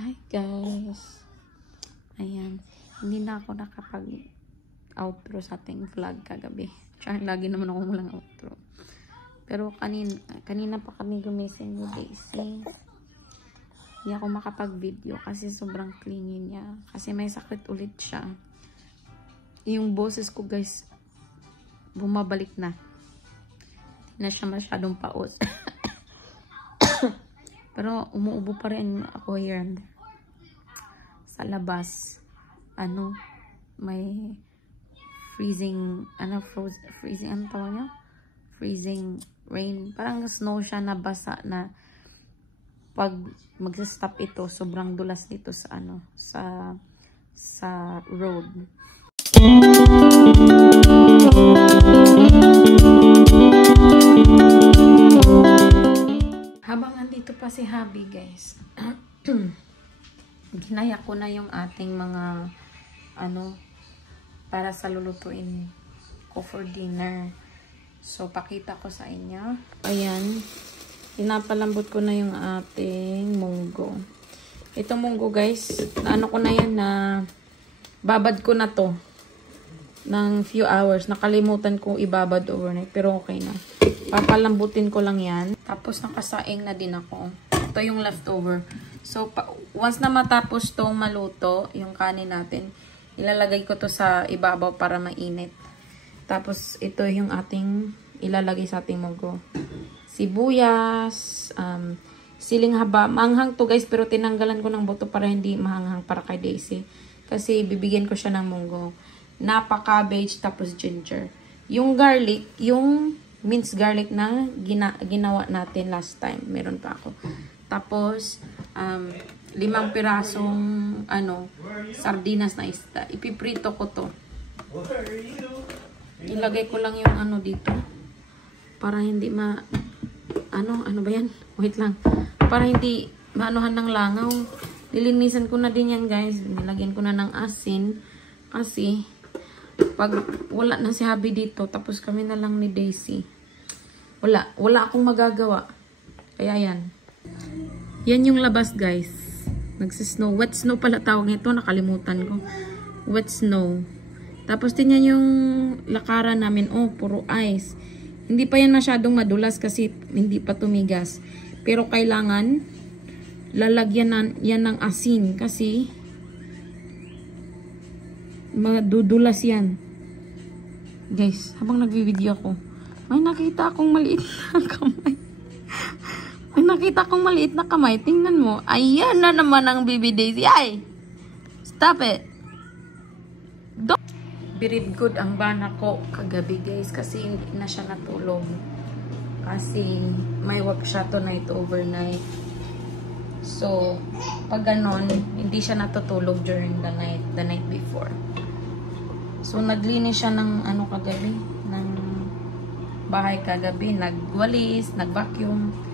Hi guys. Ayan. Hindi na ako nakapag-outro sa ating vlog kagabi. Tsaka lagi naman ako walang outro. Pero kanina pa kami gumising ni Daisy. Hindi ako makapag-video kasi sobrang clingy niya. Kasi may sakit ulit siya. Yung boses ko guys, bumabalik na. Hindi na siya masyadong paos. Pero umuubo pa rin ako here and sa labas. May freezing, freezing, ano tawag niya? Freezing rain. Parang snow siya na basa na pag mag-stop ito, sobrang dulas dito sa sa road. Habang andito pa si Habi guys, ginaya ko na yung ating mga para sa lulutuin ko for dinner. So pakita ko sa inyo. Ayan, pinapalambot ko na yung ating munggo. Itong munggo guys, ko na yan na babad ko na to ng few hours. Nakalimutan ko ibabad overnight pero okay na. Papalambutin ko lang yan. Tapos nakasaing na din ako. Ito yung leftover. So, once na matapos tong maluto, yung kanin natin, ilalagay ko to sa ibabaw para mainit. Tapos, ito yung ating ilalagay sa ating munggo. Sibuyas, siling haba. Maanghang to guys, pero tinanggalan ko ng buto para hindi mahanghang para kay Daisy. Kasi bibigyan ko siya ng munggo. Napa, cabbage, tapos ginger. Yung garlic, yung minced garlic na ginawa natin last time. Meron pa ako. Tapos, 5 pirasong sardinas na isda. Ipiprito ko to. Ilagay ko lang yung dito. Para hindi ano ba yan? Wait lang. Para hindi maanuhan ng langaw. Nilinisan ko na din yan guys. Nilagyan ko na ng asin. Kasi, pag wala na si Habi dito, tapos kami na lang ni Daisy. Wala akong magagawa. Kaya yan. Yan yung labas guys. Nagsisnow. Wet snow pala tawag nito. Nakalimutan ko. Wet snow. Tapos tingnan yung lakaran namin. Oh, puro ice. Hindi pa yan masyadong madulas kasi hindi pa tumigas. Pero kailangan lalagyan yan ng asin kasi madudulas yan. Guys, habang nagvi-video ako, may nakita akong maliit na kamay. May nakita akong maliit na kamay. Tingnan mo. Ayan na naman ang baby Daisy. Ay! Stop it! Birid good ang bana ko kagabi guys. Kasi hindi na siya natulog. Kasi may work siya tonight overnight. So, pag ganon, hindi siya natutulog during the night before. So, naglinis siya ng kagabi, ng bahay kagabi. Nagwalis, nagvacuum.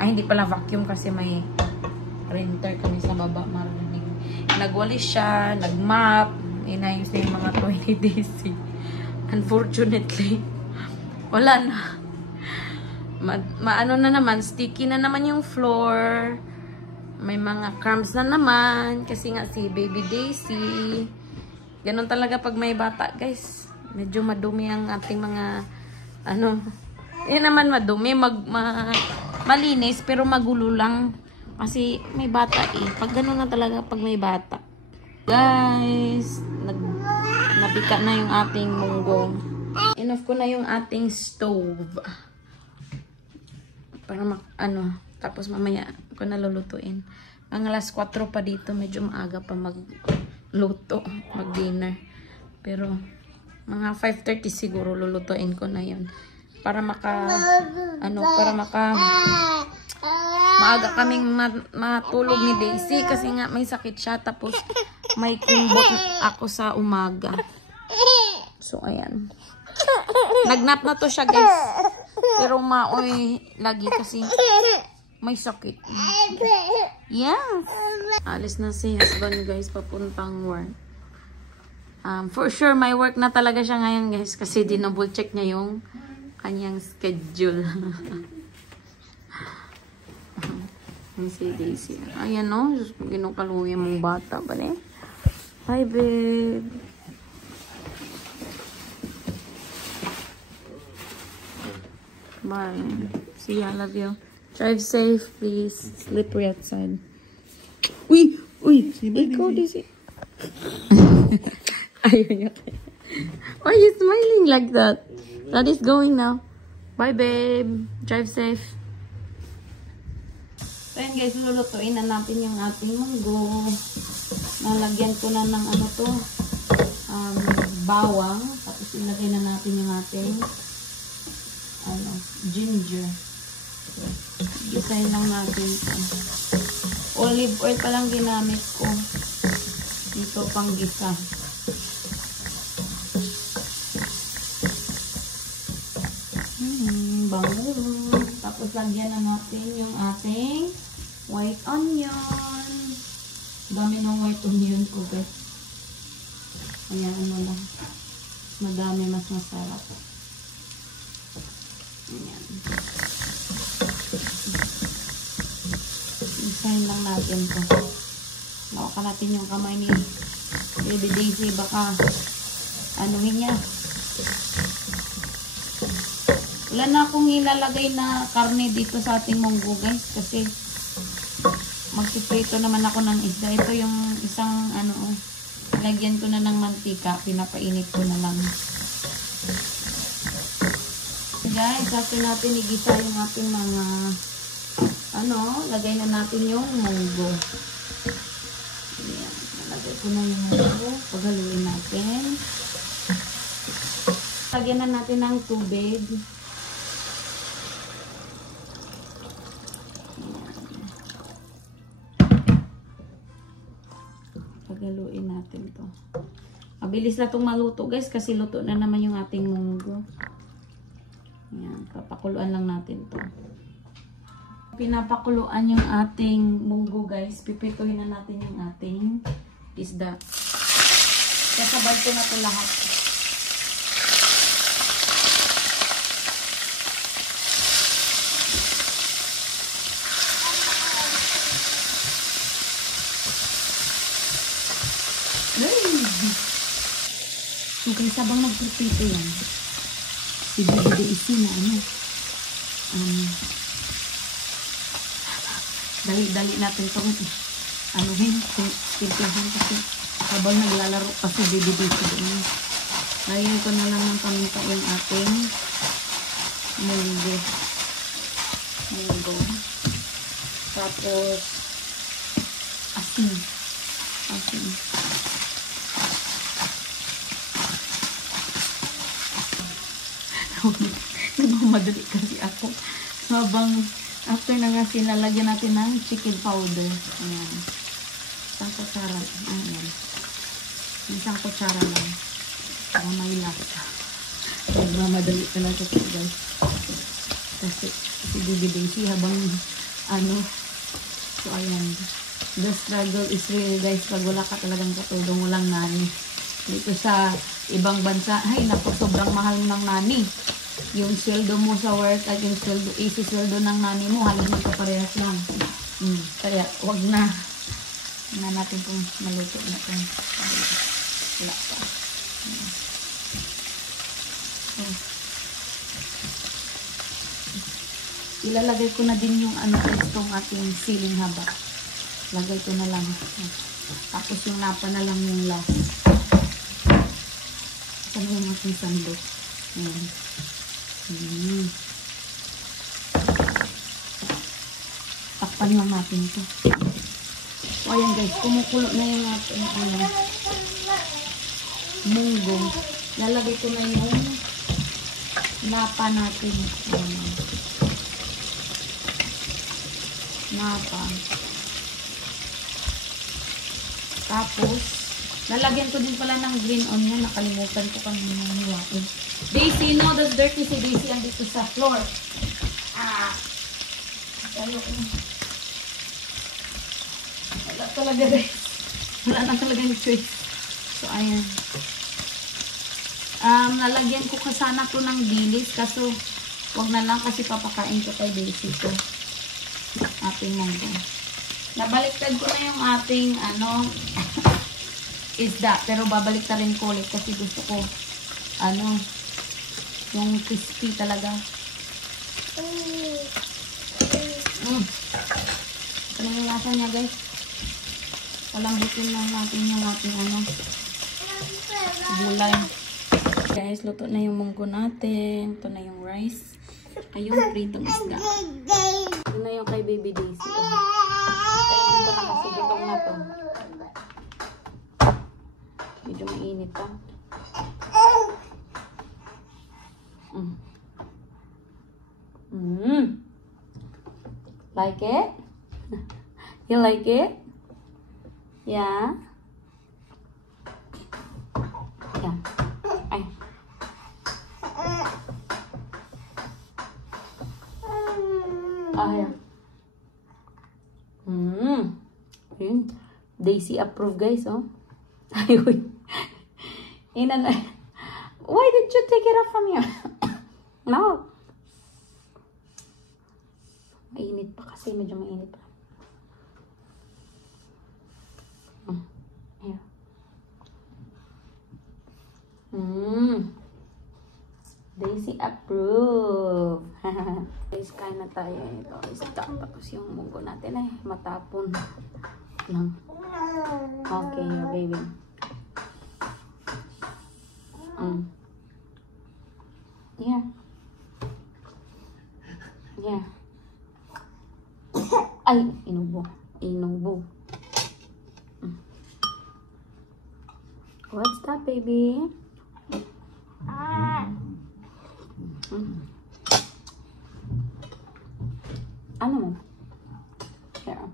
Hindi pala vacuum kasi may printer kami sa baba, marinig. Nagwalis siya, nagmap, inayos na yung mga 20 days. Unfortunately, wala na. Maano na naman, sticky na naman yung floor. May mga crumbs na naman. Kasi nga si baby Daisy. Ganon talaga pag may bata, guys. Medyo madumi ang ating mga, yan naman madumi, malinis, pero magulo lang. Kasi may bata eh. Pag ganon na talaga pag may bata. Guys, nabika na yung ating munggo. Enough ko na yung ating stove. Para tapos mamaya ko na lulutuin. Ang alas 4 pa dito, medyo maaga pa magluto, mag-dinner. Pero mga 5:30 siguro lulutuin ko na 'yon. Para maaga kaming matulog ni Daisy kasi nga may sakit siya tapos may kimbot ako sa umaga. So ayan. Nagnap na to siya guys. Pero maoy lagi kasi may sakit. Yes. Alis na si husband guys papuntang work. For sure may work na talaga siya ngayon guys kasi dinouble check niya yung kanyang schedule. Ang si Daisy. Ayan no. Ginukaluya mong bata ba ne? Bye, babe. Bye. See you. I love you. Drive safe, please. Slippery outside. Uy! Uy! Ikaw, Daisy. Ayun yun. Why are you smiling like that? That is going now. Bye, babe. Drive safe. So, yun guys, lulutuin na natin yung ating munggo. Nalagyan ko na ng ano to, bawang. Tapos ilagay na natin yung ating ginger. Gisahin lang natin ito. Olive oil pa lang ginamit ko. Dito pang gisa. Bango. Tapos lagyan na natin yung ating white onion. Dami ng white onion ko guys. Ayan, ano lang. Madami, mas masarap. Ayan. Isahin lang natin to. Lawakan natin yung kamay ni Baby Daisy. Baka anuhin niya. Wala na akong ilalagay na karne dito sa ating munggo guys. Kasi magpiprito naman ako ng isda. Ito yung isang lagyan ko na ng mantika. Pinapainit ko na lang. So guys, after natin igisa yung ating mga lagay na natin yung munggo. Ayan. Nalagay ko na yung munggo. Paghaluin natin. Lagyan na natin ng tubig. Pagaluin natin to. Mabilis na itong maluto guys kasi luto na naman yung ating munggo. Ayan, papakuluan lang natin to. Pinapakuluan yung ating munggo guys. Pipituhin na natin yung ating isda. Kasabay ko na ito lahat. Okay, sabang nagprito yan. Si Daisy na dali-dali natin itong timplahan kasi habang naglalaro pa si Baby Daisy doon. Lagyan ko na lang ng paminta yung ating munggo. Tapos asin. Nagmamadali kasi ako. Habang after na nga sinalagyan natin ng chicken powder. Ayan. Isang kutsara. Ayan. Isang kutsara lang. Para may lasa. Nagmamadali talaga ito guys. Kasi si Baby Daisy habang so ayan. The struggle is real guys. Pag wala ka talagang katulong, walang nani. Dito sa ibang bansa, ay naku, sobrang mahal ng nani. Yung sweldo mo sa work at yung sweldo ng nani mo, halos magkaparehas lang. Kaya wag na. Tingnan natin kung maluto na ito. Wala pa. Ilalagay ko na din yung itong ating siling haba. Lagay ko na lang. Tapos yung lapa na lang yung last. Saan yung ating sandok? Ayan. Takpan lang natin ito. So, ayan guys. Kumukulo na yung ating munggo. Lalagay ko na yung lapa natin. Lapa. Tapos, lalagyan ko din pala ng green onion. Nakalimutan ko kanina niwain. Daisy, no, that's dirty si Daisy andito sa floor. Wala talaga guys. Wala na talaga yung choice. So, ayan. Lalagyan ko sana to ng dilis. Kaso, wag na lang kasi papakain ko kay Daisy to. ating munggo. Nabaliktad ko na yung ating isda. Pero babalik na rin ko ulit kasi gusto ko yung crispy talaga. Ito na yung lasa niya, guys. Palambutin lang natin yung ating gulay. Guys, luto na yung munggo natin. Ito na yung rice. Ayun, pritong isda. Ito na yung kay Baby Daisy. Kainin ko na kasi gutom na to. Medyo mainit pa. Like it? You like it? Yeah? Yeah. Ay. Yeah. Ayun. Daisy approve, guys, oh. Ayun. Why did you take it off from here? No. Mainit pa kasi. Medyo mainit pa. Ayan. Daisy approve. Guys, kain na tayo. Ito isda. Tapos yung munggo natin ay matapon lang. Okay, baby. Yeah. Yeah. Ay, inubo. Inubo. What's that, baby? Ano mo? Here.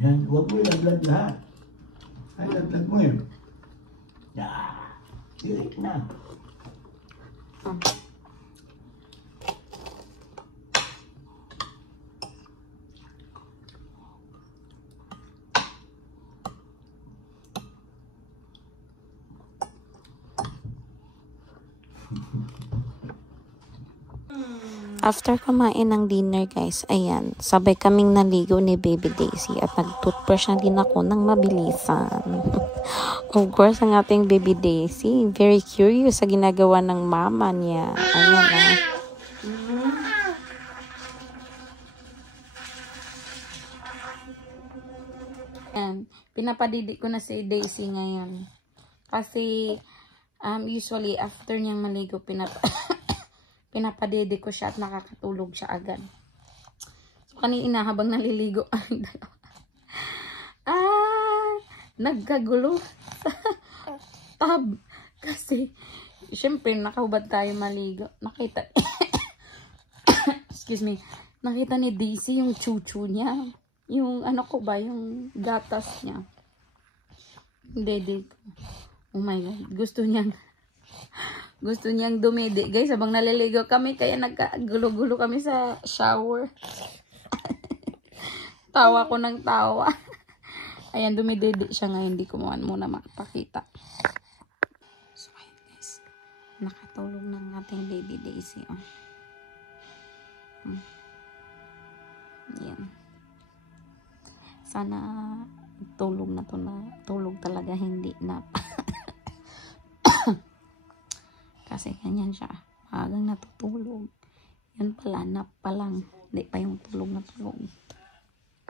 Yan, huwag mo ilaglag lahat. Ay, laglag mo yun. Yeah. Direct na. After kumain ng dinner, guys, ayan, sabay kaming naligo ni Baby Daisy at nag-toothbrush na din ako ng mabilisan. Of course, ang ating Baby Daisy, very curious sa ginagawa ng mama niya. Ayan, Pinapadidik ko na si Daisy ngayon. Kasi, usually, after niyang maligo, pinapadede ko siya at nakakatulog siya agad. So, kanina habang naliligo ang dalawa. Nagkagulo sa tub. Kasi, syempre, nakahubad tayo maligo. Nakita, excuse me, nakita ni Daisy yung chuchu niya. Yung, yung gatas niya. Yung dede ko. Oh my God. Gusto niyang dumidi. Guys, habang naliligo kami, kaya nagkagulo-gulo kami sa shower. Tawa ko ng tawa. Ayan, dumididi siya ngayon. Hindi ko muna makapakita. So, ayan guys. Nakatulog ng ating Baby Daisy. Oh. Ayan. Sana tulog na to na. Tulog talaga, hindi na. Kasi ganyan siya. Maagang natutulog. Yun pala, nap pa lang. Hindi pa yung tulog na tulog.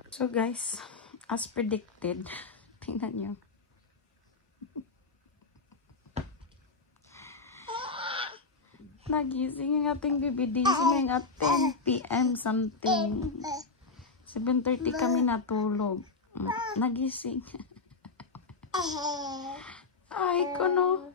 So guys, as predicted, tingnan nyo. Nagising yung ating Baby Daisy ngayong at 10 PM something. 7:30 kami natulog. Nagising. Ay, ko no.